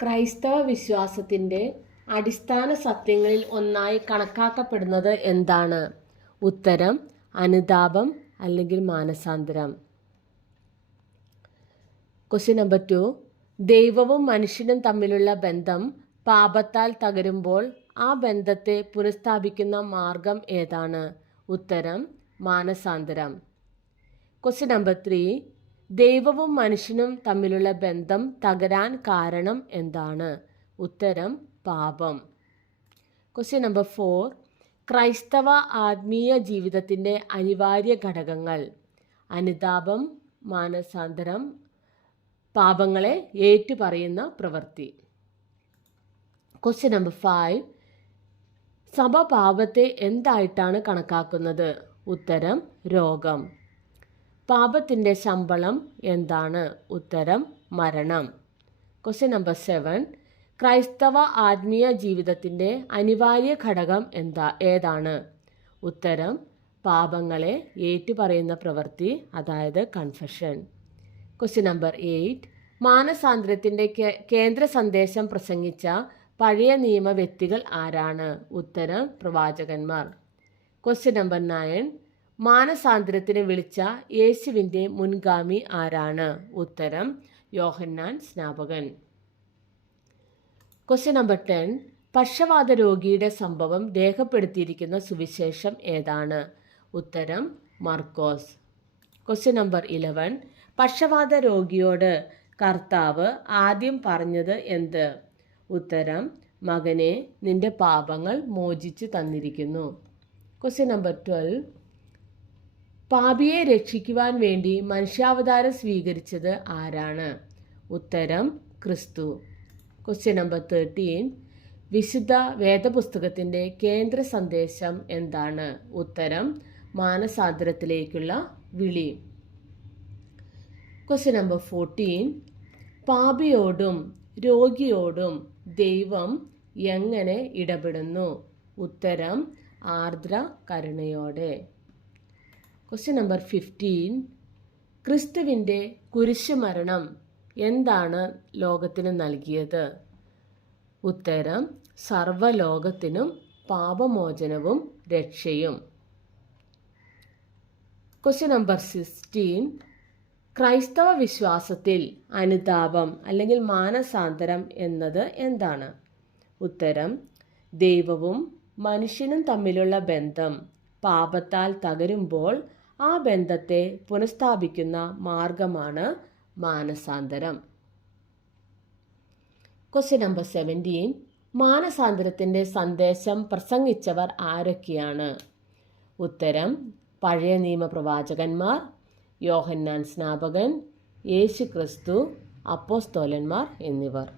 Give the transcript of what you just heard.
ക്രൈസ്തവ വിശ്വാസത്തിൻ്റെ അടിസ്ഥാന സത്യങ്ങളിൽ ഒന്നായി കണക്കാക്കപ്പെടുന്നത് എന്താണ്? ഉത്തരം അനുതാപം അല്ലെങ്കിൽ മാനസാന്തരം. Question number 2. ദൈവവും മനുഷ്യനും തമ്മിലുള്ള ബന്ധം പാപത്താൽ തകരുമ്പോൾ ആ ബന്ധത്തെ പുനഃസ്ഥാപിക്കുന്ന മാർഗം ഏതാണ്? ഉത്തരം മാനസാന്തരം. Question number 3. ദൈവവും മനുഷ്യനും തമ്മിലുള്ള ബന്ധം തകരാൻ കാരണം എന്താണ്? ഉത്തരം പാപം. Question number 4. ക്രൈസ്തവ ആത്മീയ ജീവിതത്തിൻ്റെ അനിവാര്യ ഘടകങ്ങൾ. അനുതാപം, മാനസാന്തരം, പാപങ്ങളെ ഏറ്റുപറയുന്ന പ്രവൃത്തി. Question number 5. സഭ പാപത്തെ എന്തായിട്ടാണ് കണക്കാക്കുന്നത്? ഉത്തരം രോഗം. പാപത്തിൻ്റെ ശമ്പളം എന്താണ്? ഉത്തരം മരണം. Question number 7. ക്രൈസ്തവ ആത്മീയ ജീവിതത്തിൻ്റെ അനിവാര്യ ഘടകം ഏതാണ്? ഉത്തരം പാപങ്ങളെ ഏറ്റുപറയുന്ന പ്രവൃത്തി, അതായത് കൺഫെഷൻ. Question number 8. മാനസാന്തരത്തിൻ്റെ കേന്ദ്ര സന്ദേശം പ്രസംഗിച്ച പഴയ നിയമ വ്യക്തികൾ ആരാണ്? ഉത്തരം പ്രവാചകന്മാർ. Question number 9. മാനസാന്തരത്തിന് വിളിച്ച യേശുവിൻ്റെ മുൻഗാമി ആരാണ്? ഉത്തരം യോഹന്നാൻ സ്നാപകൻ. Question number 10. പക്ഷവാത രോഗിയുടെ സംഭവം രേഖപ്പെടുത്തിയിരിക്കുന്ന സുവിശേഷം ഏതാണ്? ഉത്തരം മർക്കോസ്. Question number 11. പക്ഷവാത രോഗിയോട് കർത്താവ് ആദ്യം പറഞ്ഞത് എന്ത്? ഉത്തരം മകനെ, നിന്റെ പാപങ്ങൾ മോചിച്ചു തന്നിരിക്കുന്നു. Question number 12. പാപിയെ രക്ഷിക്കുവാൻ വേണ്ടി മനുഷ്യാവതാരം സ്വീകരിച്ചത് ആരാണ്? ഉത്തരം ക്രിസ്തു. Question number 13. വിശുദ്ധ വേദപുസ്തകത്തിൻ്റെ കേന്ദ്ര സന്ദേശം എന്താണ്? ഉത്തരം മാനസാന്തരത്തിലേക്കുള്ള വിളി. Question number 14. പാപിയോടും രോഗിയോടും ദൈവം എങ്ങനെ ഇടപെടുന്നു? ഉത്തരം ആർദ്ര കരുണയോടെ. Question number 15. ക്രിസ്തുവിൻ്റെ കുരിശുമരണം എന്താണ് ലോകത്തിന് നൽകിയത്? ഉത്തരം സർവ്വലോകത്തിനും പാപമോചനവും രക്ഷയും. Question number 16. ക്രൈസ്തവ വിശ്വാസത്തിൽ അനുതാപം അല്ലെങ്കിൽ മാനസാന്തരം എന്നത് എന്താണ്? ഉത്തരം ദൈവവും മനുഷ്യനും തമ്മിലുള്ള ബന്ധം പാപത്താൽ തകരുമ്പോൾ ആ ബന്ധത്തെ പുനഃസ്ഥാപിക്കുന്ന മാർഗമാണ് മാനസാന്തരം. Question number 17. മാനസാന്തരത്തിൻ്റെ സന്ദേശം പ്രസംഗിച്ചവർ ആരൊക്കെയാണ്? ഉത്തരം പഴയ നിയമ പ്രവാചകന്മാർ, യോഹന്നാൻ സ്നാപകൻ, യേശു ക്രിസ്തു, അപ്പോസ്തോലന്മാർ എന്നിവർ.